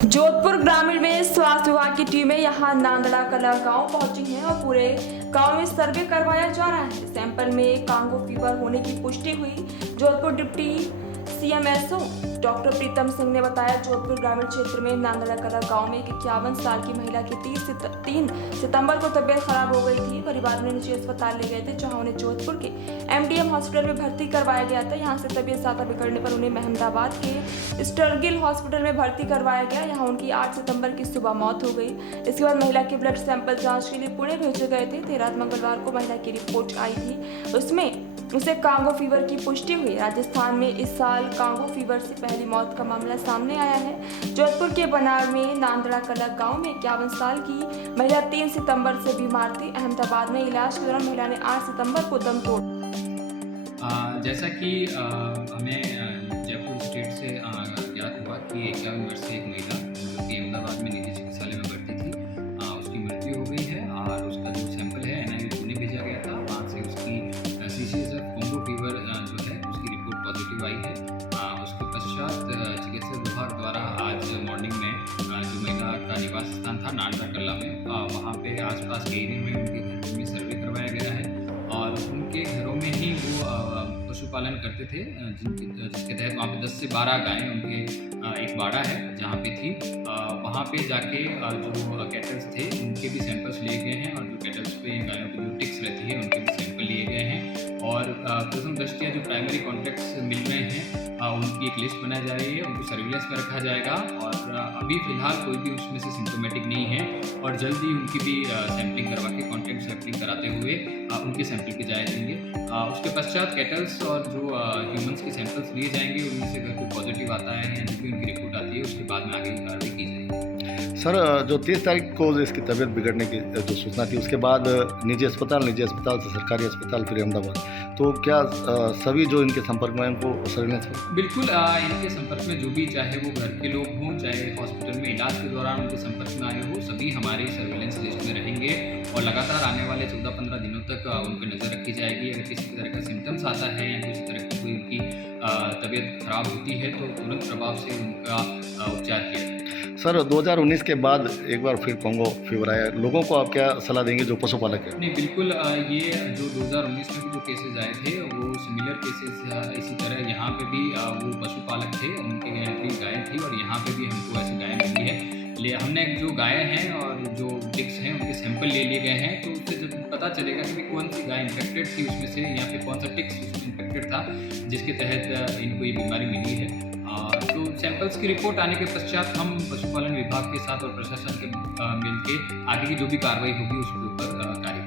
जोधपुर ग्रामीण में स्वास्थ्य विभाग की टीमें यहां नांदड़ा कला गांव पहुंची हैं और पूरे गांव में सर्वे करवाया जा रहा है। सैंपल में कांगो फीवर होने की पुष्टि हुई। जोधपुर डिप्टी सीएमएसओ डॉक्टर प्रीतम सिंह ने बताया, जोधपुर ग्रामीण क्षेत्र में नांदड़ा कला गांव में एक 51 साल की महिला की 3 सितंबर को तबियत खराब हो गई थी। परिवार ने निजी अस्पताल ले गए थे, जहां उन्हें जोधपुर के एमडीएम हॉस्पिटल में भर्ती करवाया गया था। यहां से तबियत ज्यादा बिगड़ने पर उन्हें अहमदाबाद के स्टर्गिल हॉस्पिटल में भर्ती करवाया गया। यहां उनकी 8 सितंबर की सुबह मौत हो गई। इसके बाद महिला के ब्लड सैंपल जांच के लिए पुणे भेजे गए थे। 13 मंगलवार को महिला की रिपोर्ट आई थी, उसमें उसे कांगो फीवर की पुष्टि हुई। राजस्थान में इस साल कांगो फीवर से पहली मौत का मामला सामने आया है। जोधपुर के बनार में नांदड़ा कला गांव में 51 साल की महिला 3 सितंबर से बीमार थी। अहमदाबाद में इलाज के दौरान महिला ने 8 सितंबर को दम तोड़। जैसा कि हमें जयपुर स्टेट से ज्ञात हुआ कि 51 वर्षीय एक महिला जो कि अहमदाबाद में निजी चिकित्सालय में भर्ती थी, उसकी मृत्यु हो गई है और उसका जो सैंपल है एनआईवी पुणे भेजा गया था। वहाँ से उसकी सीसीएसएफ कांगो फीवर जो है उसकी रिपोर्ट पॉजिटिव आई है। उसके पश्चात चिकित्सा विभाग द्वारा आज मॉर्निंग में जो महिला का निवास स्थान था नांदड़ा कला में, वहाँ पे आसपास के एरिया में उनके घर में सर्वे करवाया गया है और उनके घरों में ही वो पशुपालन करते थे, जिसके तहत वहाँ पे 10 से 12 गायें, उनके एक बाड़ा है जहाँ पे थी। वहाँ पे जाके जो कैटल्स थे उनके भी सैंपल्स लिए गए हैं और जो कैटल्स पे गायों की जो टिक्स रहती है उनके भी सैंपल लिए गए हैं और प्रथम दृष्टिया जो प्राइमरी कॉन्टैक्ट्स मिल रहे हैं उनकी एक लिस्ट बनाई जा रही है, उनको सर्विलेंस में रखा जाएगा और अभी फ़िलहाल कोई भी उसमें से सिम्टोमेटिक नहीं है और जल्द ही उनकी भी सैंपलिंग करवा के कॉन्टैक्ट सैंपलिंग कराते हुए उनके सैंपल के जाए देंगे। उसके पश्चात कैटल्स और जो ह्यूमंस के सैंपल्स लिए जाएंगे, उनमें से अगर कोई पॉजिटिव आता है या जो भी उनकी रिपोर्ट आती है उसके बाद में आगे की कार्रवाई की जाएगी। सर, जो 30 तारीख को इसकी तबीयत बिगड़ने की जो सूचना थी, उसके बाद निजी अस्पताल से सरकारी अस्पताल फिर अहमदाबाद, तो क्या सभी जो इनके संपर्क में उनको सर्विलेंस पर? बिल्कुल, इनके संपर्क में जो भी, चाहे वो घर के लोग हों चाहे हॉस्पिटल में इलाज के दौरान उनके संपर्क में आए हो, सभी हमारी सर्विलेंस लिस्ट में रहेंगे और लगातार आने वाले 14-15 दिनों तक उन पर नज़र रखी जाएगी। अगर किसी तरह का सिम्टम्स आता है या किसी तरह की कोई उनकी तबीयत खराब होती है तो तुरंत प्रभाव से उनका उपचार किया जाए। सर, 2019 के बाद एक बार फिर कांगो फीवर आया, लोगों को आप क्या सलाह देंगे जो पशुपालक है? नहीं, बिल्कुल, ये जो 2019 में भी जो केसेस आए थे वो सिमिलर केसेस इसी तरह यहाँ पे भी वो पशुपालक थे, उनके भी गायें थी और यहाँ पे भी हमको ऐसी गायें मिली है। हमने जो गायें हैं और जो टिक्स हैं उनके सैंपल ले लिए गए हैं, तो उससे जब पता चलेगा कि कौन सी गाय इन्फेक्टेड थी उसमें से या फिर कौन सा टिक्स उसमें इन्फेक्टेड था जिसके तहत इनको ये बीमारी मिली है। तो सैंपल्स की रिपोर्ट आने के पश्चात हम पशुपालन विभाग के साथ और प्रशासन के मिलके आगे की जो भी कार्रवाई होगी उसके ऊपर कार्य